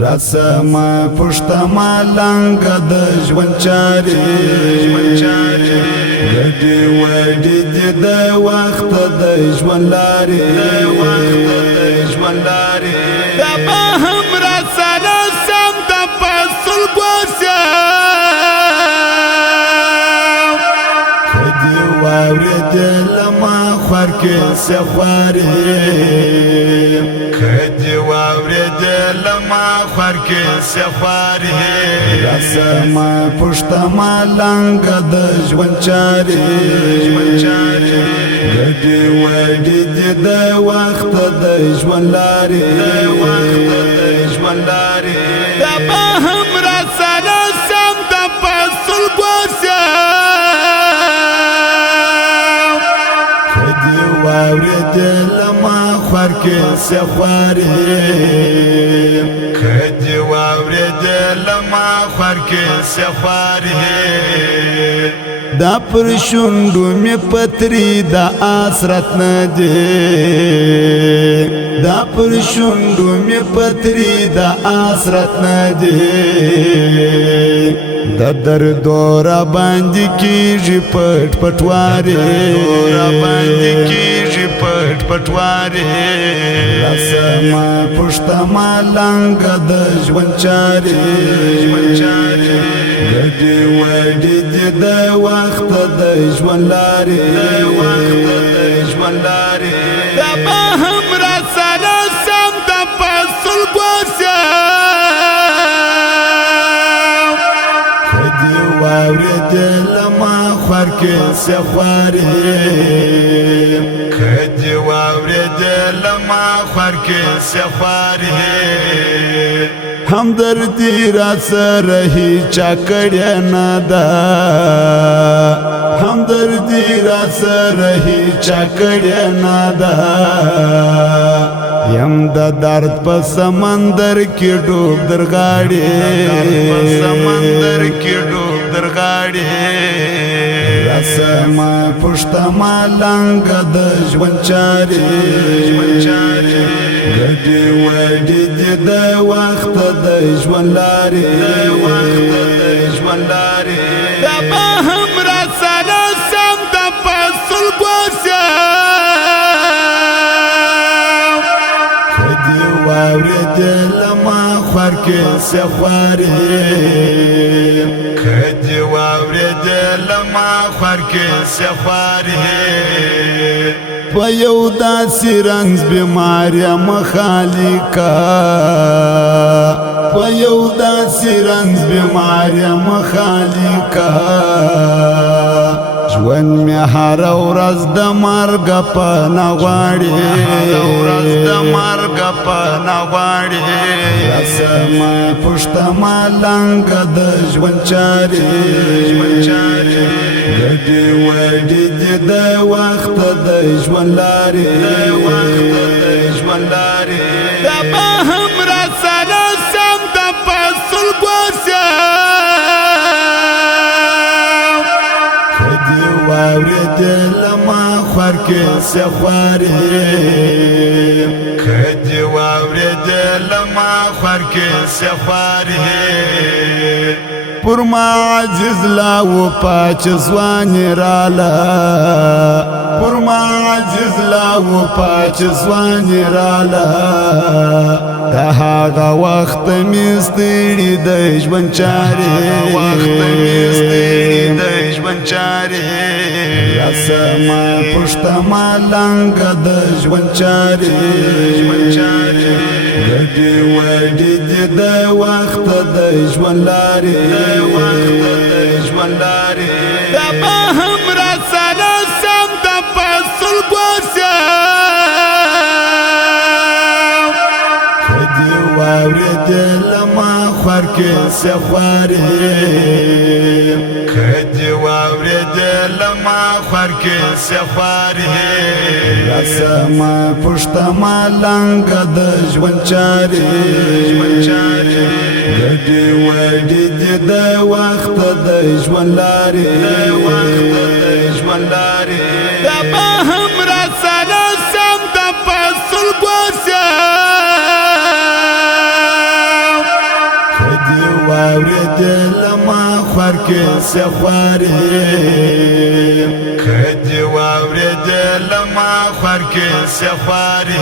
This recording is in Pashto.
رسما پشتا مالنګ د ژوند چارې ګډې وډې دي د وخت د ژوند لارې دا به هم راسره سم د فصل ګوسم که دې واورېدله ما خوار کې څه خوارې لما خوار کې سفارې رسما پښتا مالنګ د ژوند چارې ګډې وډې دي د وخت د ژوند لارې دا به هم راسره سم د فصل ګوسم که دې واورېدله ما خوار کې څه خوارې کدی واورېدله ما خوار کې څه خوارې دا پر شونډو مې پتري د حسرت نه دی دا پر شونډو مې پتري د حسرت نه دی د دردو را باندې کېږي پټ پټوارې رسما پښتا مالنګ د ژوند چارې ګډې وډې دي د وخت د ژوند لارې دا به هم راسره سم د فصل ګوسم که دې واورېدله ما خوار کې څه خوارې کدی واورېدله ما خوار کې څه خوارې همدردي را سره هیچا کړې نه ده همدردي را سره هیچا کړې نه ده یم د درد په سمندر کې ډوب درغاړې رسما پښتا مالنګ د ژوند چارې ګډې وډې دي د وخت د ژوند لارې دا به هم راسره سم د فصل ګوسم که دې واورېدله ما خوار کې څه خوارې کدی واورېدله ما خوار کې څه خوارې په یو داسې رنځ بیماریم خالقه په یو داسې رنځ بیماریم خالقه ژوند مې هره ورځ د مرګ پناه غواړي رسما پښتا مالنګ د ژوند چارې ګډې وډې دي د وخت د ژوند لارې دا به هم راسره سم د فصل ګوسم که دې واورېدله ما خوار کې څه خوارې کدی واورېدله ما خوار کې څه خوارې پر ما عجز لا و پاچ ځواني راله پر ما عجز لا و پاچ ځواني راله د هغه وخت مې ستړي د ژوند چارې رسما پښتا مالنګ د ژوند چارې ګډې وډې دي د وخت د ژوند لارې دا به هم راسره سم د فصل ګوسم که دې واورېدله ما خوار کې څه خوارې کدی واورېدله ما خوار کې څه خوارې رسما پښتا مالنګ د ژوند چارې ګډې وډې دي د وخت د ژوند لارې دا به هم راسره سم د فصل ګوسم خور کې سخوارې کدی واورېدل ما خور کې سخوارې